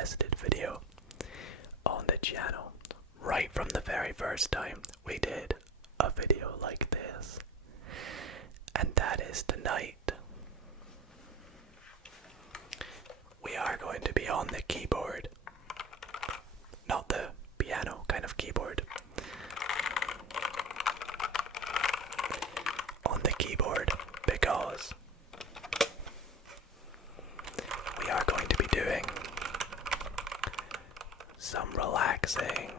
requested video on the channel. Right from the very first time we did a video like this. And that is tonight. We are going to be on the keyboard. Not the piano kind of keyboard. On the keyboard because we are going to be doing some relaxing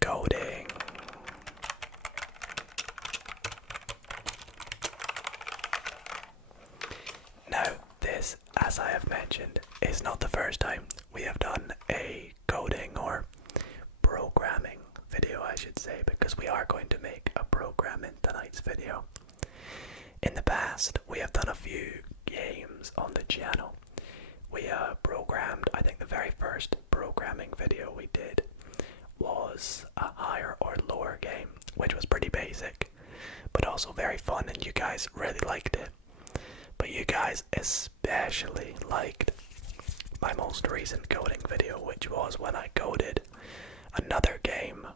coding. Now, this, as I have mentioned, is not the first time we have done a coding or programming video, I should say, because we are going to make a program in tonight's video. In the past, we have done a few games on the channel. We programmed, I think the very first programming video we did was a higher or lower game, which was pretty basic, but also very fun, and you guys really liked it. But you guys especially liked my most recent coding video, which was when I coded another game,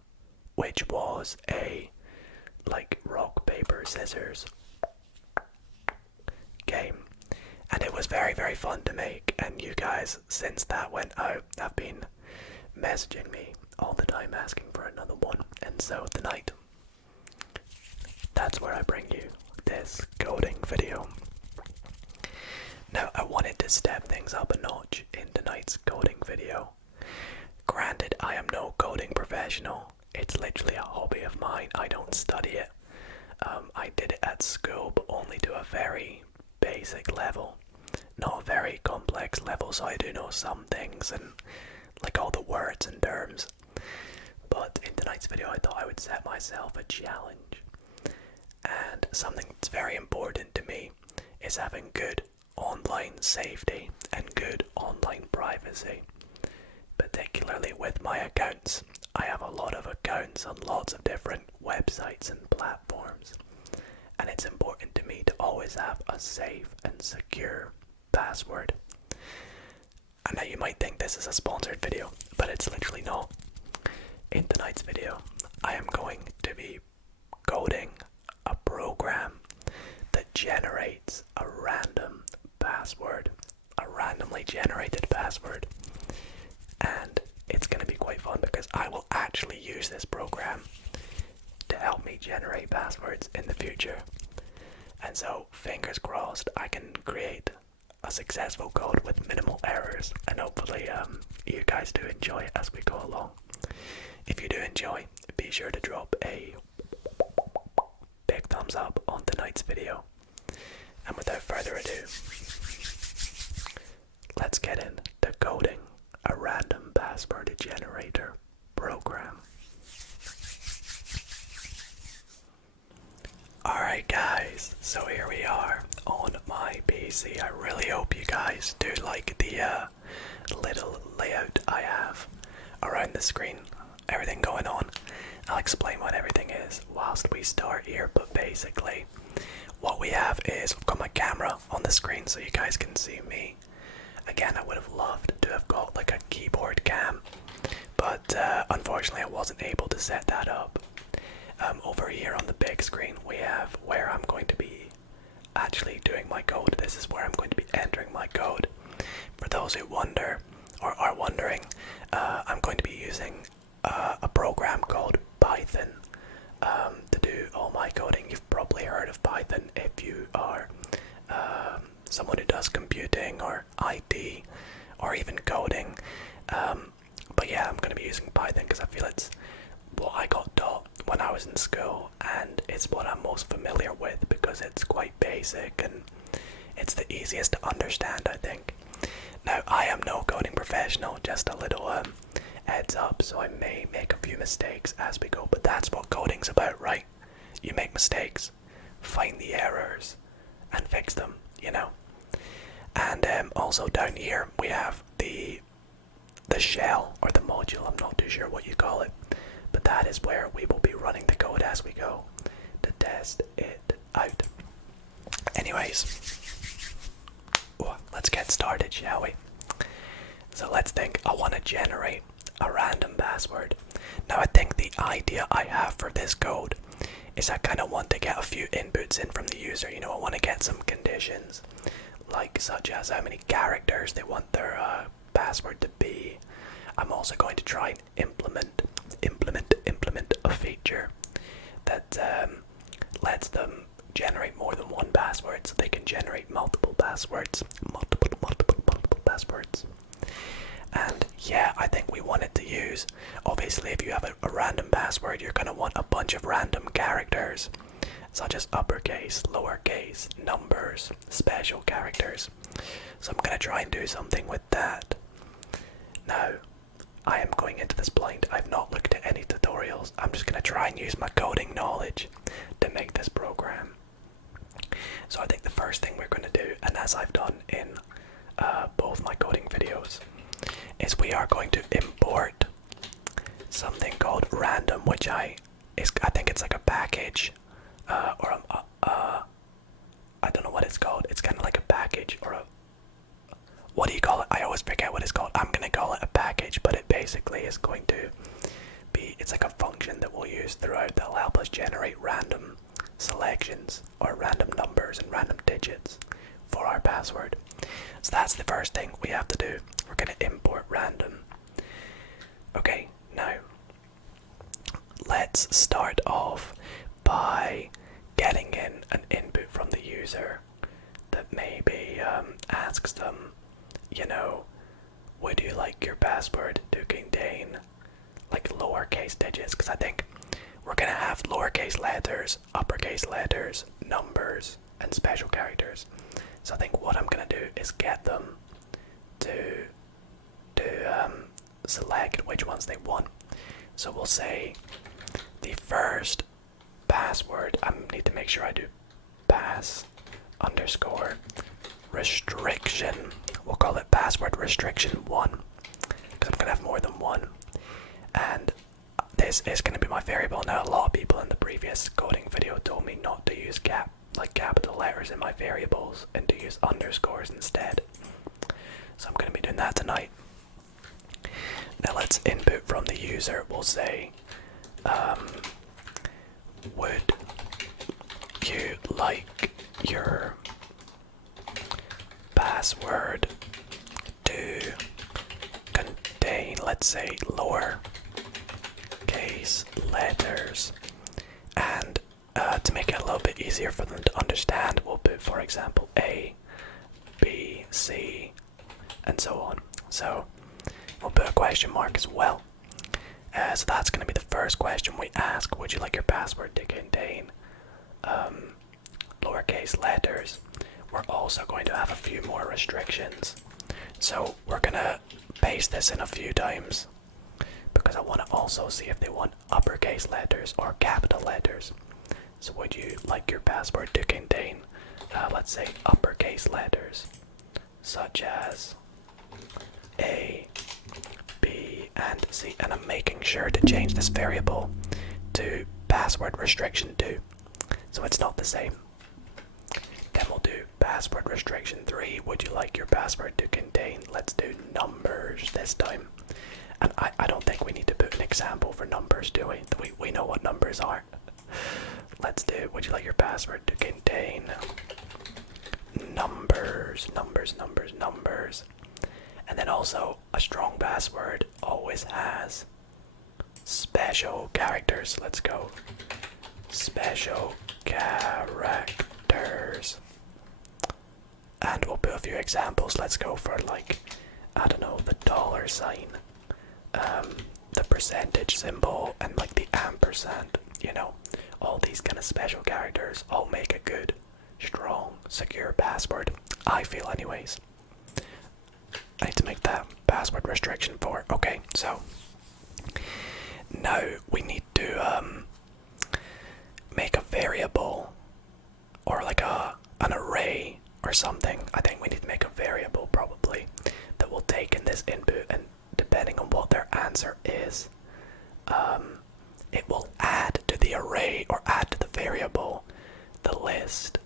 which was a like rock, paper, scissors game. And it was very, very fun to make, and you guys, since that went out, have been messaging me all the time asking for another one. And so tonight, that's where I bring you this coding video. Now, I wanted to step things up a notch in tonight's coding video. Granted, I am no coding professional. It's literally a hobby of mine. I don't study it. I did it at school, but only to a very basic level, not a very complex level, so I do know some things and like all the words and terms. But in tonight's video, I thought I would set myself a challenge, and something that's very important to me is having good online safety and good online privacy, particularly with my accounts. I have a lot of accounts on lots of different websites and platforms, and it's important to me to always have a safe and secure password. And now you might think this is a sponsored video, but it's literally not. In tonight's video, I am going to be coding a program that generates a random password, a randomly generated password. And it's going to be quite fun because I will actually use this program to help me generate passwords in the future. And so, fingers crossed, I can create a successful code with minimal errors, and hopefully you guys do enjoy it as we go along. If you do enjoy, be sure to drop a big thumbs up on tonight's video. And without further ado, let's get into coding a random password generator program. Alright guys, so here we are on my PC. I really hope you guys do like the little layout I have around the screen, everything going on. I'll explain what everything is whilst we start here, but basically what we have is we've got my camera on the screen so you guys can see me. Again, I would have loved to have got like a keyboard cam, but unfortunately I wasn't able to set that up. Over here on the big screen we have where I'm going to be actually doing my code. This is where I'm going to be entering my code. For those who wonder or are wondering, I'm going to be using a program called Python to do all my coding. You've probably heard of Python if you are someone who does computing or IT or even coding. But yeah, I'm going to be using Python because I feel it's what I got taught when I was in school, and it's what I'm most familiar with because it's quite basic and it's the easiest to understand, I think. Now, I am no coding professional, just a little heads up, so I may make a few mistakes as we go, but that's what coding's about, right? You make mistakes, find the errors, and fix them, you know? And also down here we have the shell, or the module, I'm not too sure what you call it, but that is where we will be running the code as we go to test it out. Anyways, let's let's get started, shall we? So let's think. I want to generate a random password. Now I think the idea I have for this code is I kind of want to get a few inputs in from the user. You know, I want to get some conditions, like such as how many characters they want their password to be. I'm also going to try and implement a feature that lets them generate more than one password, so they can generate multiple passwords, multiple passwords. And yeah, I think we want it to use, obviously if you have a random password, you're going to want a bunch of random characters, such as uppercase, lowercase, numbers, special characters. So I'm going to try and do something with that. Now, I am going into this blind. I've not looked at any tutorials. I'm just going to try and use my coding knowledge to make this program. So I think the first thing we're going to do, and as I've done in both my coding videos, is we are going to import something called random, which I think it's like a package, or I don't know what it's called. It's kind of like a package, or a, what do you call it? I always forget what it's called. I'm gonna call it a package, but it basically is going to be, it's like a function that we'll use throughout that'll help us generate random selections or random numbers and random digits for our password. So that's the first thing we have to do. We're going to import random. Okay, now let's start off by getting in an input from the user that maybe asks them, you know, would you like your password to contain like lowercase digits? Because I think we're going to have lowercase letters, uppercase letters, numbers, and special characters. So I think what I'm going to do is get them to select which ones they want. So we'll say the first password, I need to make sure I do pass underscore restriction. We'll call it password restriction 1, because I'm going to have more than one. And this is going to be my variable. Now a lot of people in the previous coding video told me not to use capital letters in my variables and to use underscores instead. So I'm going to be doing that tonight. Now let's input from the user. We'll say, would you like your password to contain, let's say, lower case letters? And to make it a little bit easier for them to understand, we'll put, for example, A, B, C, and so on. So we'll put a question mark as well. So that's going to be the first question we ask. Would you like your password to contain lowercase letters? We're also going to have a few more restrictions. So we're going to paste this in a few times, because I want to also see if they want uppercase letters or capital letters. So would you like your password to contain, let's say, uppercase letters, such as A, B, and C. And I'm making sure to change this variable to password restriction 2, so it's not the same. Then we'll do password restriction 3. Would you like your password to contain, let's do numbers this time. And I don't think we need to put an example for numbers, do we? We know what numbers are. Let's do, would you like your password to contain numbers. And then also, a strong password always has special characters. Let's go. Special characters. And we'll put a few examples. Let's go for, like, I don't know, the $sign, the percentage symbol, and like the ampersand, you know. All these kind of special characters all make a good, strong, secure password, I feel anyways. I need to make that password restriction 4. Okay, so now we need to make a variable, or like an array or something. I think we need to make a variable probably that will take in this input, and depending on what their answer is, it will add to the array or add to the variable the list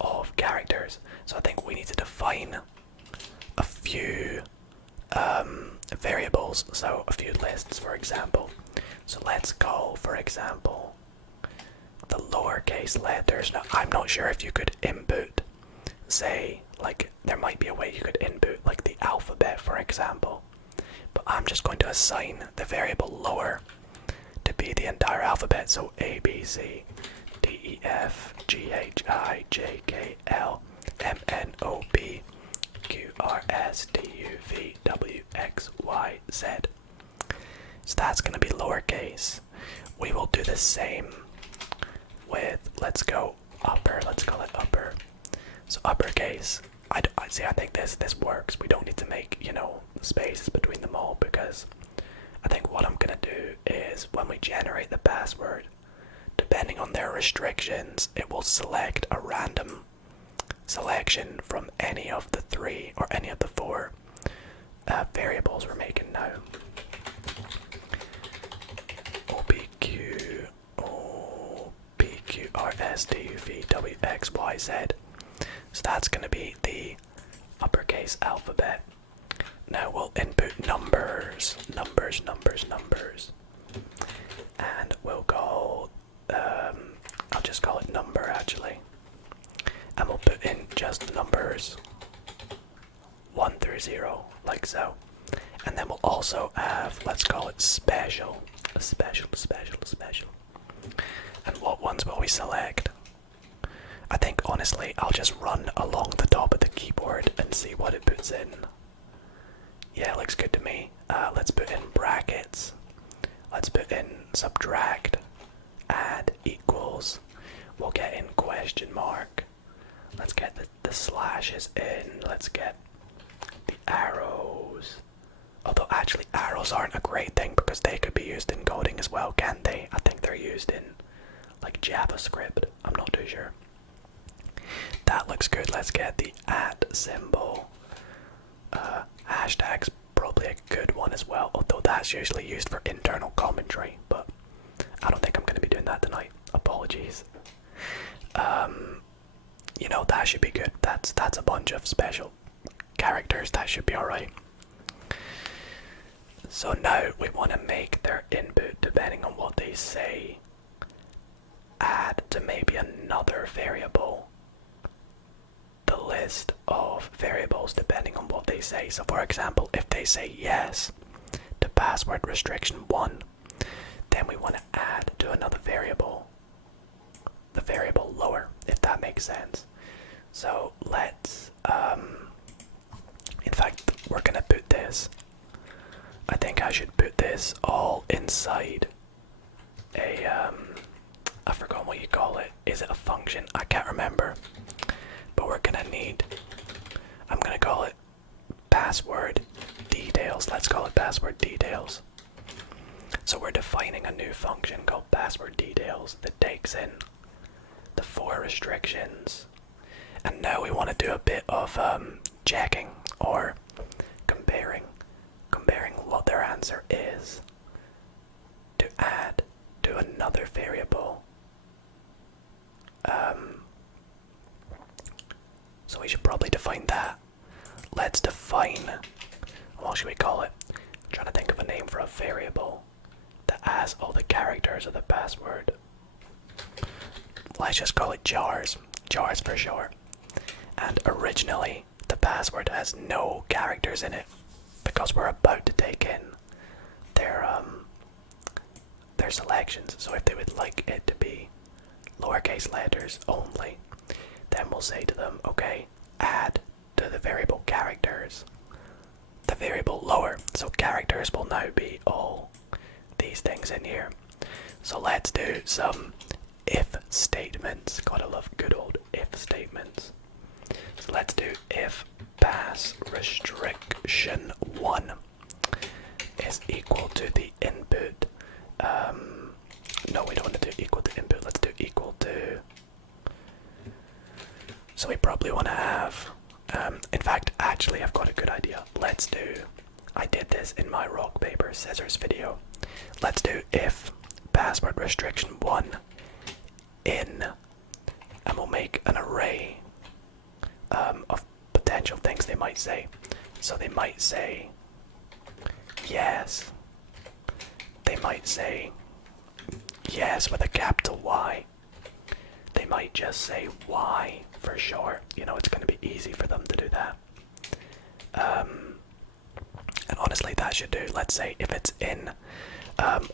of characters. So I think we need to define variables, so a few lists for example. So let's go, for example, the lowercase letters. Now I'm not sure if you could input, say, like there might be a way you could input like the alphabet for example, but I'm just going to assign the variable lower to be the entire alphabet, so A, B, C, D, E, F, G, H, I, J, K, L, M, N, O, P, Q, R, S, T, U, V, W, X, Y, Z. So that's going to be lowercase. We will do the same with, let's go upper, let's call it upper. So uppercase, I think this works. We don't need to make, you know, spaces between them all, because I think what I'm going to do is when we generate the password, depending on their restrictions, it will select a random selection from any of the 3 or any of the 4 variables we're making now. OPQ, OPQRS, DUV, WX, YZ. So that's going to be the uppercase alphabet. Now we'll input numbers. And we'll call, I'll just call it number actually. And we'll put in just numbers 1 through 0, like so. And then we'll also have, let's call it special. Special. And what ones will we select? I think honestly I'll just run along the top of the keyboard and see what it puts in. Yeah, looks good to me. Let's put in brackets. Let's put in subtract, add, equals. We'll get in question mark. Let's get the slashes in. Let's get the arrows. Although actually arrows aren't a great thing because they could be used in coding as well, can't they? I think they're used in like JavaScript. I'm not too sure. That looks good. Let's get the @ symbol. Hashtag's probably a good one as well, although that's usually used for internal commentary, but I don't think I'm going to be doing that tonight. Apologies. You know, that should be good. That's a bunch of special characters. That should be alright. So now we want to make their input, depending on what they say, add to maybe another variable the list of variables depending on what they say. So for example, if they say yes to password restriction 1, then we want to add to another variable the variable lower, if that makes sense. So let's in fact we're gonna put this, I think I should put this all inside a I forgot what you call it. Is it a function? I can't remember. But we're gonna need, I'm gonna call it password details. Let's call it password details. So we're defining a new function called password details that takes in the 4 restrictions. And now we want to do a bit of checking or comparing what their answer is to add to another variable. So we should probably define that. Let's define, what should we call it? I'm trying to think of a name for a variable that has all the characters of the password. Let's just call it jars. Jars for short. And originally the password has no characters in it because we're about to take in their selections. So if they would like it to be lowercase letters only, then we'll say to them, okay, add to the variable characters the variable lower. So characters will now be all these things in here. So let's do some if statements. Gotta love good old if statements. So let's do if pass restriction 1 is equal to the input. No, we don't want to do equal to input. Let's do equal to. So we probably want to have. In fact, actually, I've got a good idea. Let's do. I did this in my rock paper scissors video. Let's do if password restriction 1 in, and we'll make an array of potential things they might say. So they might say yes. They might say yes with a capital Y. They might just say Y for short. You know, it's going to be easy for them to do that. And honestly, that should do. Let's say if it's in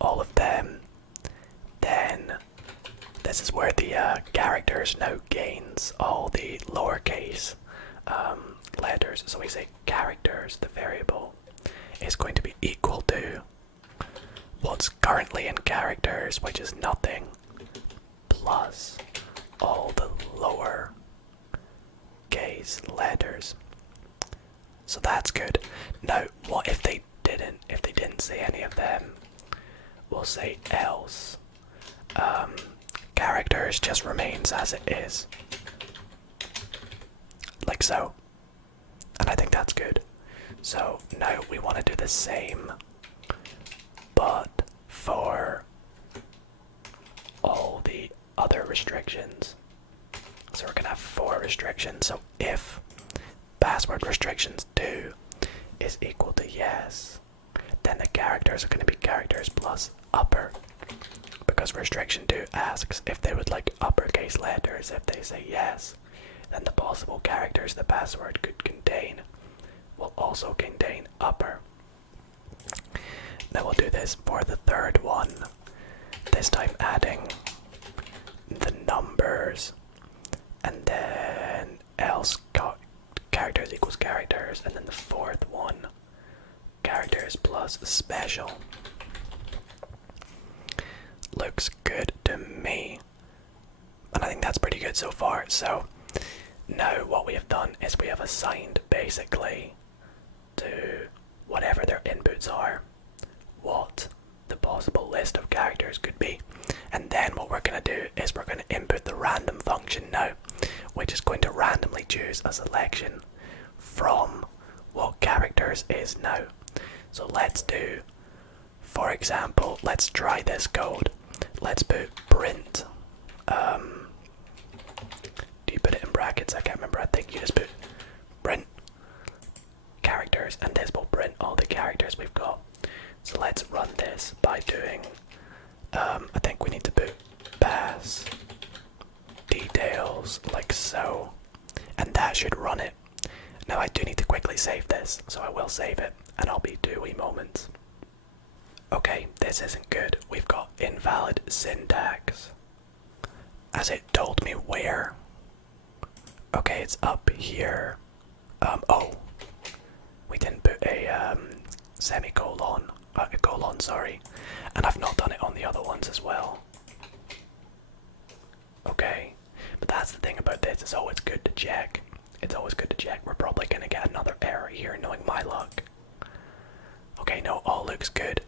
all of them, then this is where the characters now gains all the lowercase letters. So we say characters, the variable, is going to be equal to what's currently in characters, which is nothing, plus all the lower case letters. So that's good. Now, what if they didn't say any of them? We'll say else. Characters just remains as it is. Like so. And I think that's good. So now we want to do the same, but for all the other restrictions. So we're going to have 4 restrictions. So if password restrictions do is equal to yes, then the characters are going to be characters plus upper. Because restriction 2 asks if they would like uppercase letters. If they say yes, then the possible characters the password could contain will also contain upper. Now we'll do this for the third one, this time adding the numbers, and then else characters equals characters, and then the fourth one, characters plus special. Looks good to me, and I think that's pretty good so far. So now what we have done is we have assigned basically to whatever their inputs are what the possible list of characters could be, and then what we're going to do is we're going to input the random function now, which is going to randomly choose a selection from what characters is now. So let's do, for example, let's try this code. Let's put print. Do you put it in brackets? I can't remember. I think you just put print characters, and this will print all the characters we've got. So let's run this by doing, I think we need to put pass details like so, and that should run it. Now I do need to quickly save this, so I will save it, and I'll be 2 wee moments. Okay, this isn't good. We've got invalid syntax. As it told me where. Okay, it's up here. Oh, we didn't put a semicolon, a colon, sorry, and I've not done it on the other ones as well. Okay, but that's the thing about this, it's always good to check. It's always good to check. We're probably going to get another error here, knowing my luck. Okay, no, all looks good.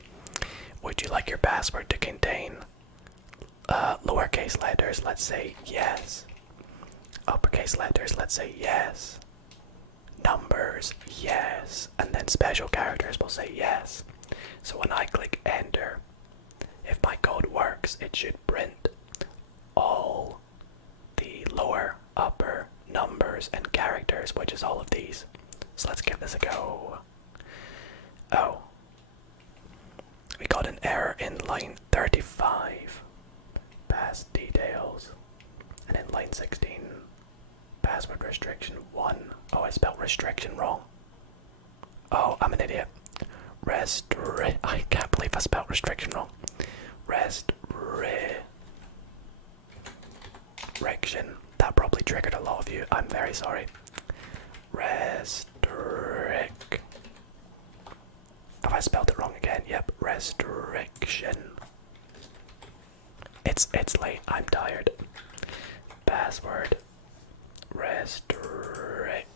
Would you like your password to contain lowercase letters? Let's say yes. Uppercase letters, let's say yes. Numbers, yes. And then special characters will say yes. So when I click enter, if my code works, it should print all the lower, upper, numbers, and characters, which is all of these. So let's give this a go. Oh. We got an error in line 35. Pass details. And in line 16, password restriction 1. Oh, I spelled restriction wrong. Oh, I'm an idiot. I can't believe I spelled restriction wrong. Restriction. That probably triggered a lot of you. I'm very sorry. Have I spelled it wrong again? Yep. Restriction. It's late. I'm tired. Password. Restriction.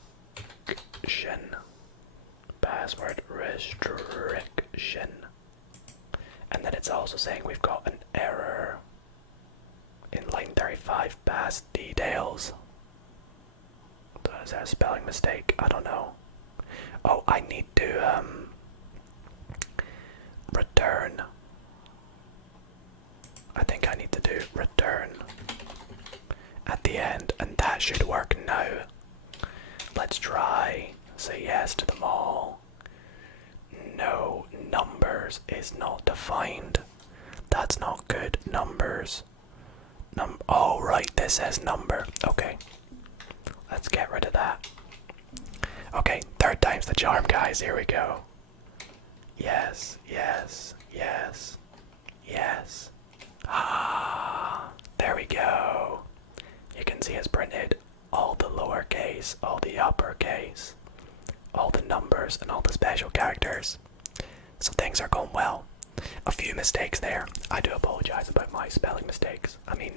Password restriction. And then it's also saying we've got an error in line 35, pass details. Is that a spelling mistake? I don't know. Oh, I need to return. I think I need to do return at the end, and that should work now. Let's try. Say yes to them all. No numbers is not defined. That's not good. Numbers. Oh, right, this says number. Okay. Let's get rid of that. Okay, third time's the charm, guys. Here we go. Yes, yes, yes, yes. Ah, there we go. You can see it's printed all the lowercase, all the uppercase, all the numbers, and all the special characters. So things are going well. A few mistakes there. I do apologize about my spelling mistakes. I mean,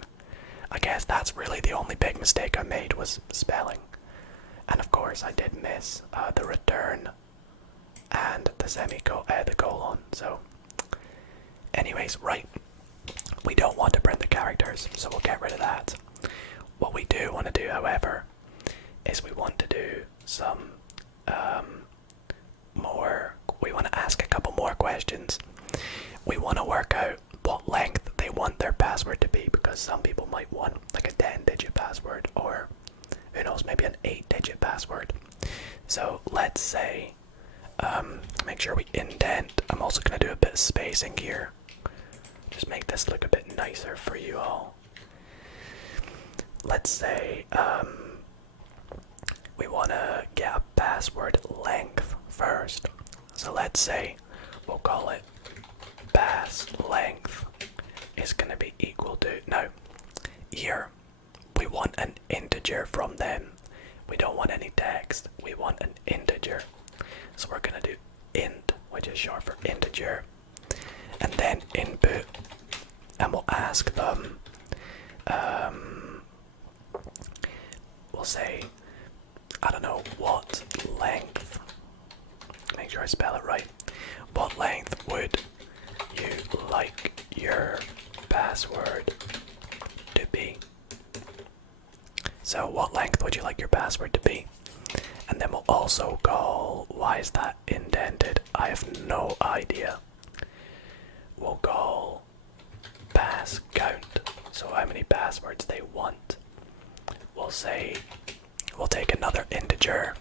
I guess that's really the only big mistake I made was spelling. And of course I did miss the return and the colon. So anyways, right. We don't want to print the characters, so we'll get rid of that. What we do want to do, however, is we want to do some we want to ask a couple more questions. We want to work out what length they want their password to be, because some people might want like a 10-digit password, or who knows, maybe an 8-digit password. So let's say, make sure we indent. I'm also going to do a bit of spacing here. Just make this look a bit nicer for you all. Let's say, we want to get a password length first. So let's say we'll call it pass length is going to be equal to, now here we want an integer from them. We don't want any text, we want an integer. So we're going to do int, which is short for integer, and then input, and we'll ask them, we'll say, I don't know, what length, make sure I spell it right, what length would you like your password to be? So what length would you like your password to be? And then we'll also call, why is that indented? I have no idea. We'll call pass count, so how many passwords they want. We'll say, we'll take another integer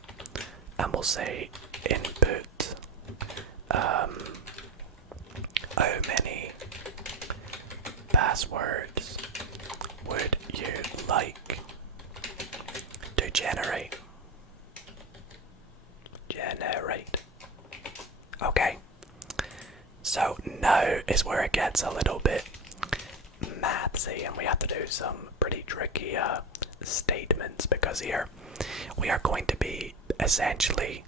and we'll say input, how many passwords would you like to generate? Okay, so now is where it gets a little bit mathsy, and we have to do some pretty tricky statements, because here we are going to be essentially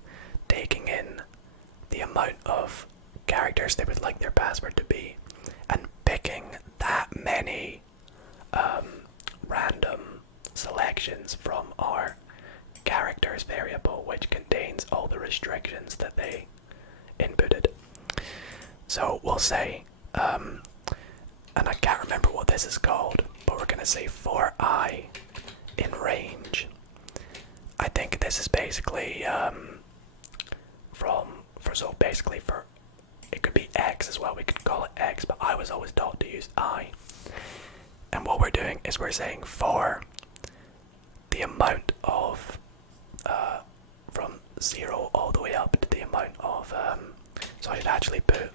taking in the amount of characters they would like their password to be and picking that many random selections from our characters variable, which contains all the restrictions that they inputted. So we'll say, and I can't remember what this is called, but we're going to say for I in range. I think this is basically for it could be X as well, we could call it X, but I was always taught to use I. And what we're doing is we're saying for the amount of from 0 all the way up to the amount of so I should actually put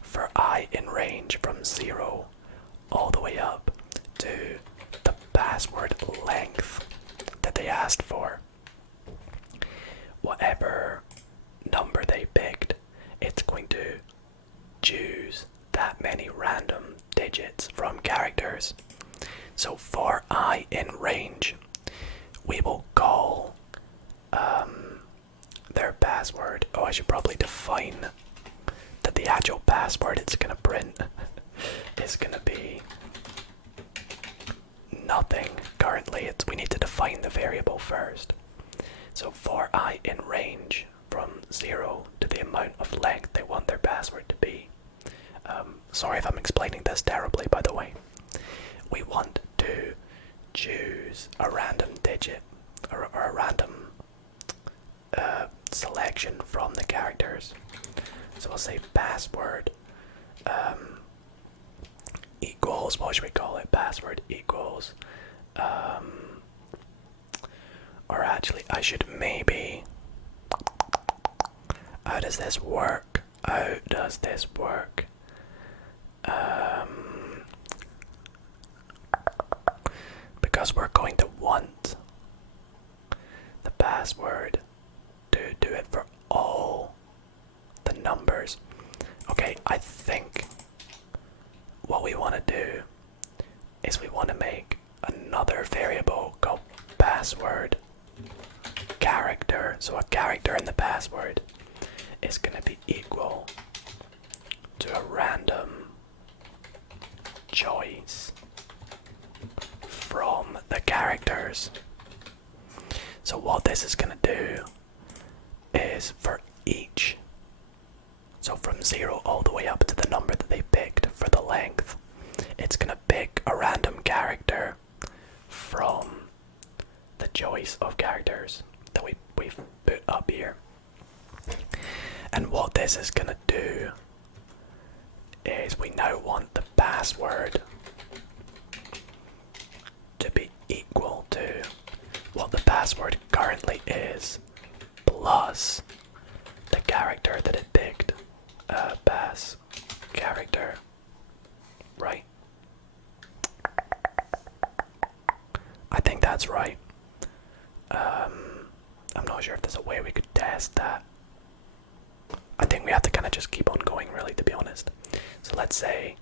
for I in range from 0 all the way up to the password length that they asked for. Whatever number they picked, it's going to choose that many random digits from characters. So for I in range, we will call their password. Oh, I should probably define that the actual password it's going to print is going to be nothing. Currently, we need to define the variable first. So for I in range from 0 to the amount of length they want their password to be. Sorry if I'm explaining this terribly, by the way. We want to choose a random digit or a random selection from the characters. So we'll say password equals, what should we call it? Password equals, or actually I should maybe, how does this work? How does this work? Because we're going to want the password to do it for all the numbers. Okay, I think what we want to do is we want to make another variable called password character. So a character in the password is going to be equal to a random choice from the characters. So what this is going to do is for each, so from 0 all the way up to the number that they picked for the length, it's going to pick a random character from the choice of characters that we've put up here. And what this is going to do is we now want the password to be equal to what the password currently is plus the character that it picked. Pass character, right? I think that's right. I'm not sure if there's a way we could test that. I think we have to kind of just keep on going, really, to be honest. So let's say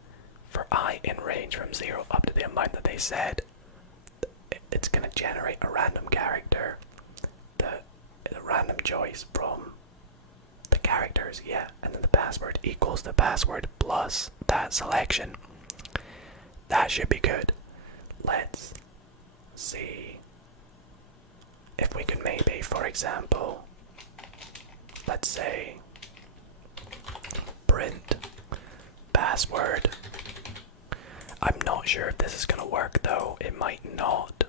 for I in range from 0 up to the amount that they said, it's going to generate a random character, the random choice from the characters, yeah, and then the password equals the password plus that selection. That should be good. Let's see if we can maybe, for example, let's say print password. I'm not sure if this is going to work though, it might not.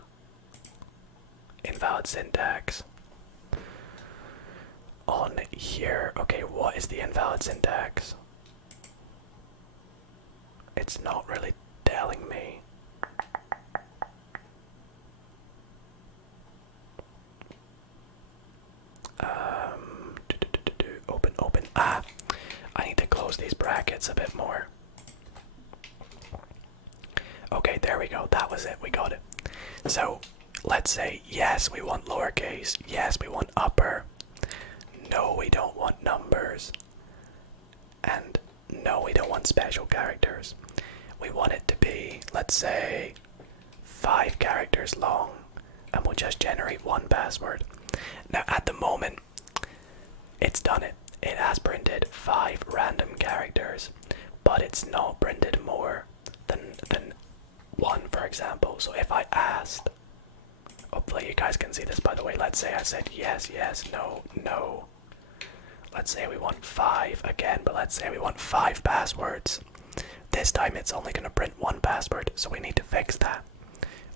Invalid syntax on here. Okay, what is the invalid syntax? It's not really telling me. Open. I need to close these brackets a bit more. Okay, there we go. That was it. We got it. So let's say yes, we want lowercase. Yes, we want upper. No, we don't want numbers. And no, we don't want special characters. We want it to be, let's say, 5 characters long, and we'll just generate one password. Now, at the moment, it's done it. It has printed 5 random characters, but it's not printed more than 1, for example. So if I asked, hopefully you guys can see this, by the way. Let's say I said yes, yes, no, no. Let's say we want 5 again, but let's say we want 5 passwords. This time it's only going to print 1 password, so we need to fix that.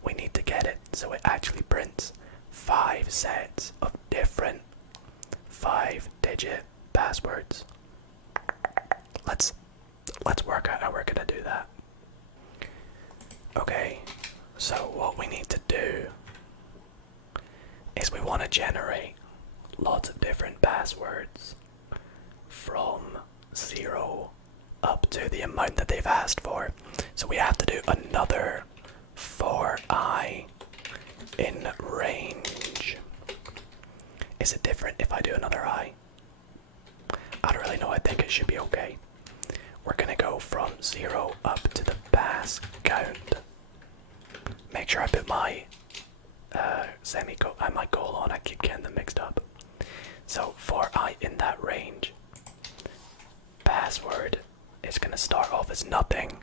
We need to get it so it actually prints 5 sets of different 5-digit passwords. Let's work out how we're going to do that. Okay, so what we need to do is we want to generate lots of different passwords from 0 up to the amount that they've asked for. So we have to do another for I in range. Is it different if I do another I? I don't really know. I think it should be okay. We're going to go from 0 up to the pass count. Make sure I put my my colon. I keep getting them mixed up. So for I in that range, password is going to start off as nothing,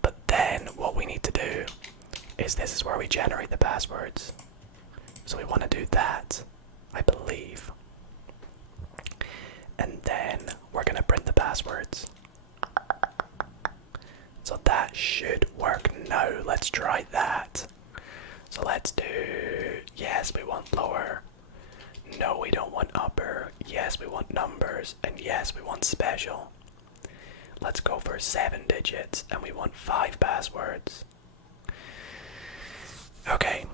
but then what we need to do is this is where we generate the passwords. So we want to do that, I believe. And then we're going to print the passwords. So that should work now. Let's try that. So let's do, yes, we want lower. No, we don't want upper. Yes, we want numbers. And yes, we want special. Let's go for 7 digits, and we want 5 passwords. Okay,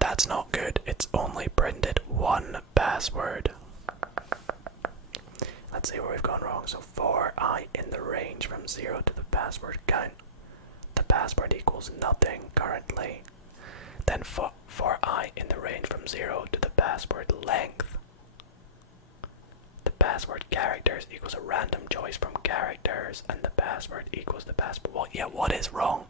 that's not good. It's only printed 1 password. Let's see where we've gone wrong. So for from 0 to the password length. The password characters equals a random choice from characters, and the password equals the password. What? Yeah, what is wrong?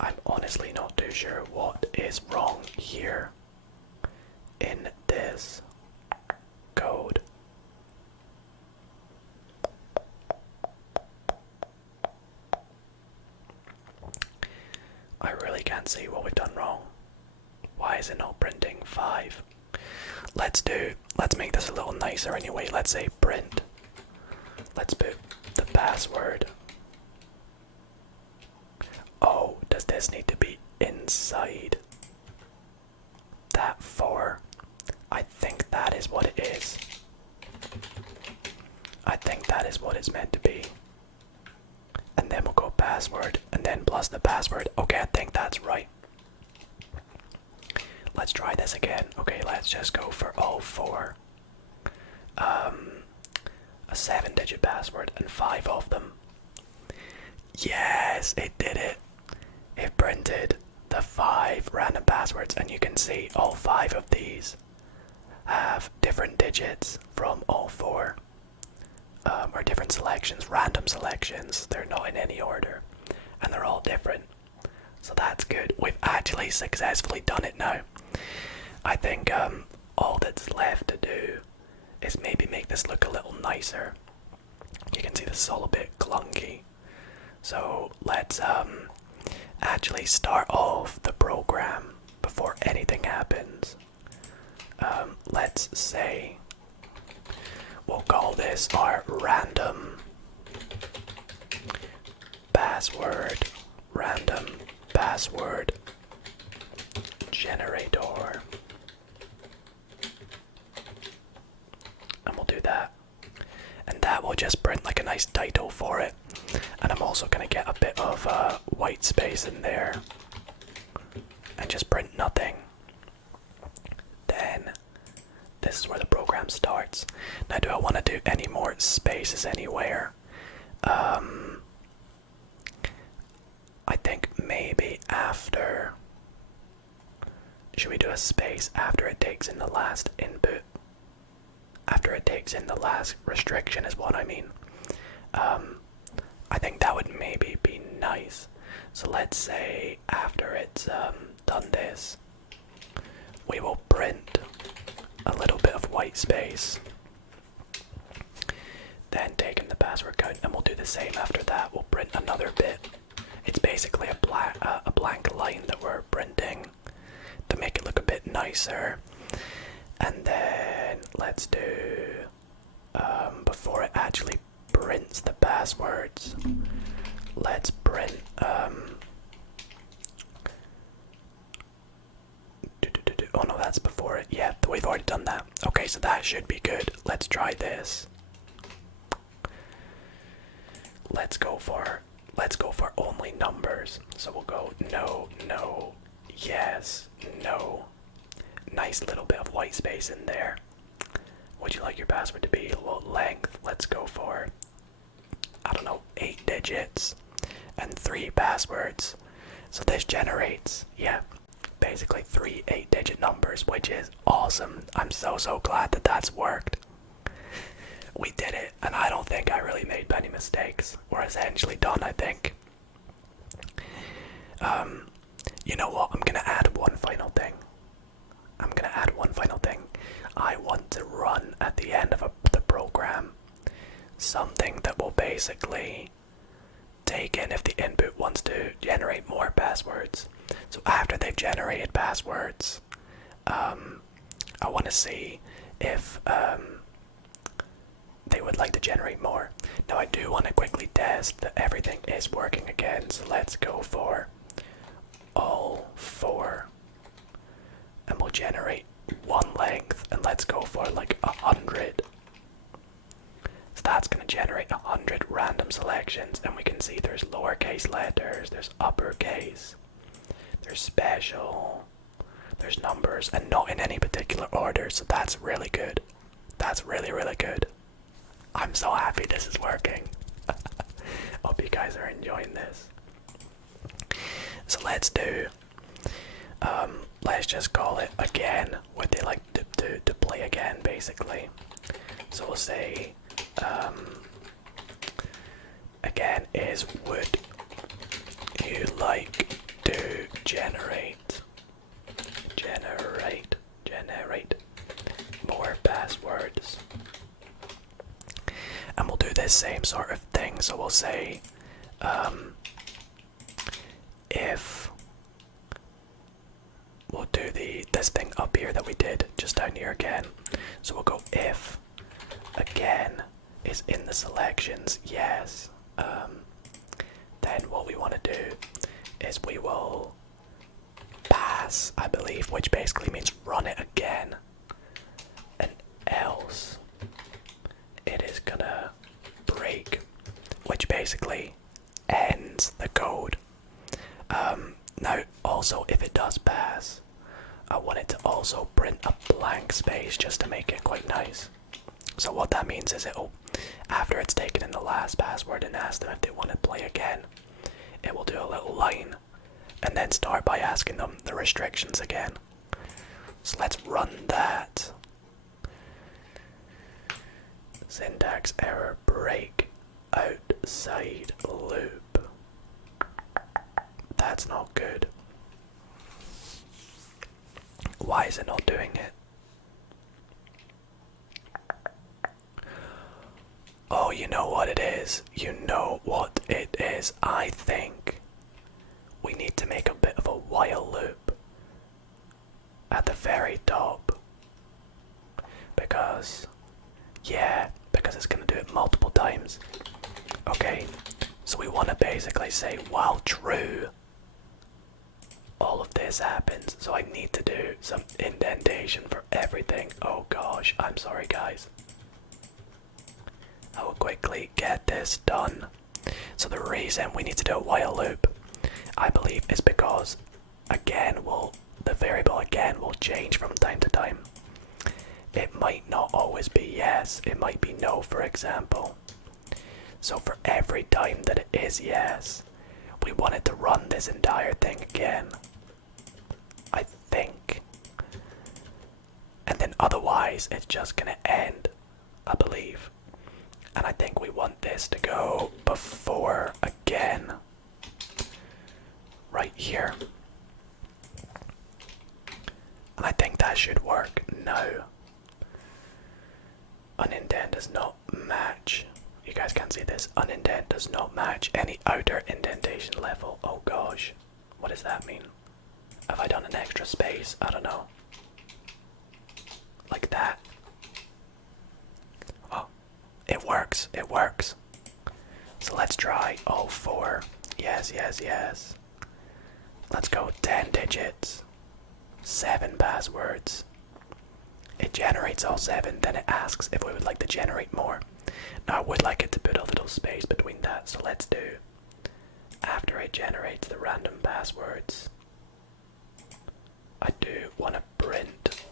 I'm honestly not too sure what is wrong here in this code. I really can't see what we've done wrong. Why is it not printing 5? Let's make this a little nicer anyway. Let's say print. Let's put the password. Oh, does this need to be inside that 4? I think that is what it is. I think that is what it's meant to be. And then we'll go password, and then plus the password. Okay, I think that's right. Let's try this again. Okay, let's just go for all 4. A 7-digit password and 5 of them. Yes, it did it. It printed the 5 random passwords, and you can see all 5 of these have different digits from all 4. Or different selections, random selections. They're not in any order, and they're all different. So that's good. We've actually successfully done it now. I think all that's left to do is maybe make this look a little nicer. You can see this is all a bit clunky. So let's actually start off the program before anything happens. Let's say we'll call this our random password generator. And we'll do that. And that will just print like a nice title for it. And I'm also going to get a bit of white space in there. And just print nothing. Then this is where the program starts. Now, do I want to do any more spaces anywhere? I think maybe after. Should we do a space after it takes in the last input? After it takes in the last restriction is what I mean. I think that would maybe be nice. So let's say after it's done this, we will print a little bit of white space. Then take in the password count, and we'll do the same after that. We'll print another bit. It's basically a blank line that we're printing to make it look a bit nicer. And then let's do, before it actually prints the passwords, let's print, oh no, that's before it. Yeah, we've already done that. Okay, so that should be good. Let's try this. Let's go for only numbers. So we'll go no, no, yes, no. Nice little bit of white space in there. Would you like your password to be? Well, length, let's go for, I don't know, 8 digits and 3 passwords. So this generates, yeah, basically 3 8-digit numbers, which is awesome. I'm so glad that that's worked. We did it, and I don't think I really made many mistakes. We're essentially done, I think. You know what? I'm gonna add one final thing. I want to run at the end of the program something that will basically take in if the input wants to generate more passwords. So after they've generated passwords, I want to see if they would like to generate more. Now I do want to quickly test that everything is working again, so let's go for all 4, and we'll generate 1 length, and let's go for like 100. So that's going to generate 100 random selections, and we can see there's lowercase letters, there's uppercase, there's special, there's numbers, and not in any particular order, so that's really good. That's really good. I'm so happy this is working. Hope you guys are enjoying this. So let's do, let's just call it again, would they like to play again, basically. So we'll say, again is, would you like to generate more passwords? And we'll do this same sort of thing, so we'll say, if we'll do this thing up here that we did just down here again. So we'll go if again is in the selections, yes. Then what we want to do is we will pass, I believe, which basically means run it again, and else it is gonna break, which basically ends the code. Now also, if it does pass, I want it to also print a blank space just to make it quite nice. So what that means is it'll, after it's taken in the last password and asked them if they want to play again, it will do a little line and then start by asking them the restrictions again. So let's run that. Syntax error, break outside loop. That's not good. Why is it not doing it? Oh, you know what it is. You know what it is. I think we need to make a bit of a while loop at the very top. Because, yeah, because it's going to do it multiple times. Okay, so we want to basically say while true, all of this happens. So I need to do some indentation for everything. Oh gosh, I'm sorry guys. I will quickly get this done. So the reason we need to do a while loop, I believe, is because again the variable again will change from time to time. It might not always be yes, it might be no, for example. So for every time that it is yes, we want it to run this entire thing again, I think. And then otherwise it's just gonna end, I believe. And I think we want this to go before again, right here. And I think that should work now. Unindent does not match. You guys can't see this. Unindent does not match any outer indentation level. Oh gosh. What does that mean? Have I done an extra space? I don't know. Like that. Oh, it works. It works. So let's try all 4. Yes, yes, yes. Let's go 10 digits. 7 passwords. It generates all 7, then it asks if we would like to generate more. Now I would like it to put a little space between that, so let's do, after it generates the random passwords, I do want to print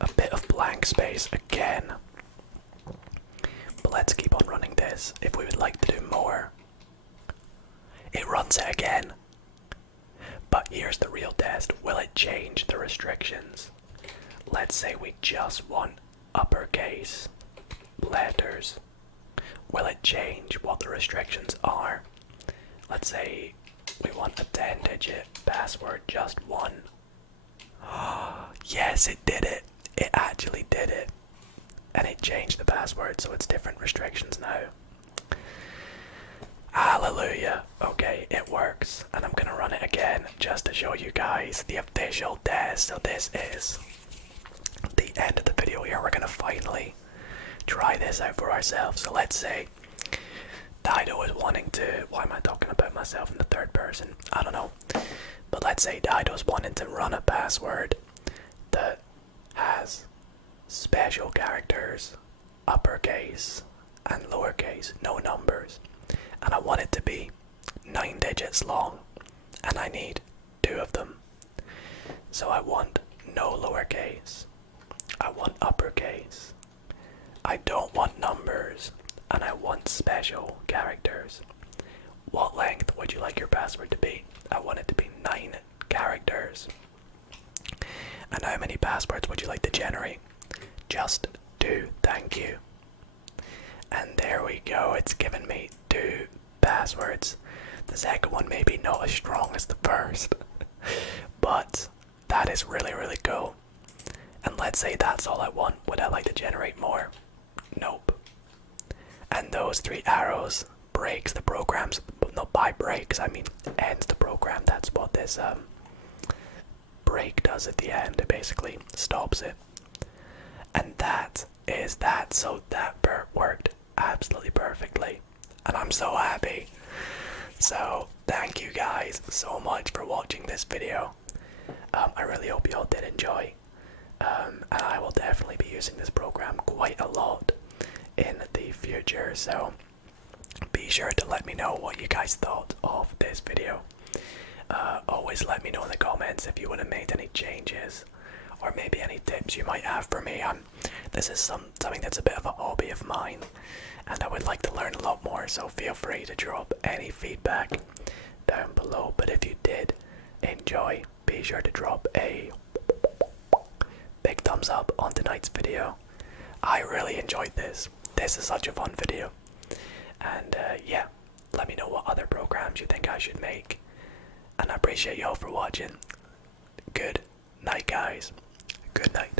a bit of blank space again. But let's keep on running this. If we would like to do more, it runs it again. But here's the real test. Will it change the restrictions? Let's say we just want uppercase letters. Will it change what the restrictions are? Let's say we want a 10-digit password, just 1. Yes, it did it. It actually did it. And it changed the password, so it's different restrictions now. Hallelujah. Okay, it works. And I'm gonna run it again just to show you guys the official test. So this is the end of the video here. We're gonna finally try this out for ourselves. So let's say Dido is wanting to, why am I talking about myself in the third person? I don't know. But let's say Dido's wanting to run a password that has special characters, uppercase and lowercase, no numbers. And I want it to be 9 digits long, and I need 2 of them. So I want no lowercase, I want uppercase, I don't want numbers, and I want special characters. What length would you like your password to be? I want it to be 9 characters. And how many passwords would you like to generate? Just 2, thank you. And there we go, it's given me 2 passwords. The second one maybe not as strong as the first, but that is really, really cool. And let's say that's all I want. Would I like to generate more? Nope. And those 3 arrows breaks the programs, not by breaks, I mean ends the program. That's what this break does at the end. It basically stops it. And that is that. So that worked absolutely perfectly. And I'm so happy. So thank you guys so much for watching this video. I really hope you all did enjoy. And I will definitely be using this program quite a lot in the future. So be sure to let me know what you guys thought of this video. Always let me know in the comments if you would have made any changes, or maybe any tips you might have for me. This is something that's a bit of a hobby of mine, and I would like to learn a lot more, so feel free to drop any feedback down below. But if you did enjoy, be sure to drop a big thumbs up on tonight's video. I really enjoyed this. This is such a fun video. And yeah, let me know what other programs you think I should make. And I appreciate you all for watching. Good night, guys. Good night.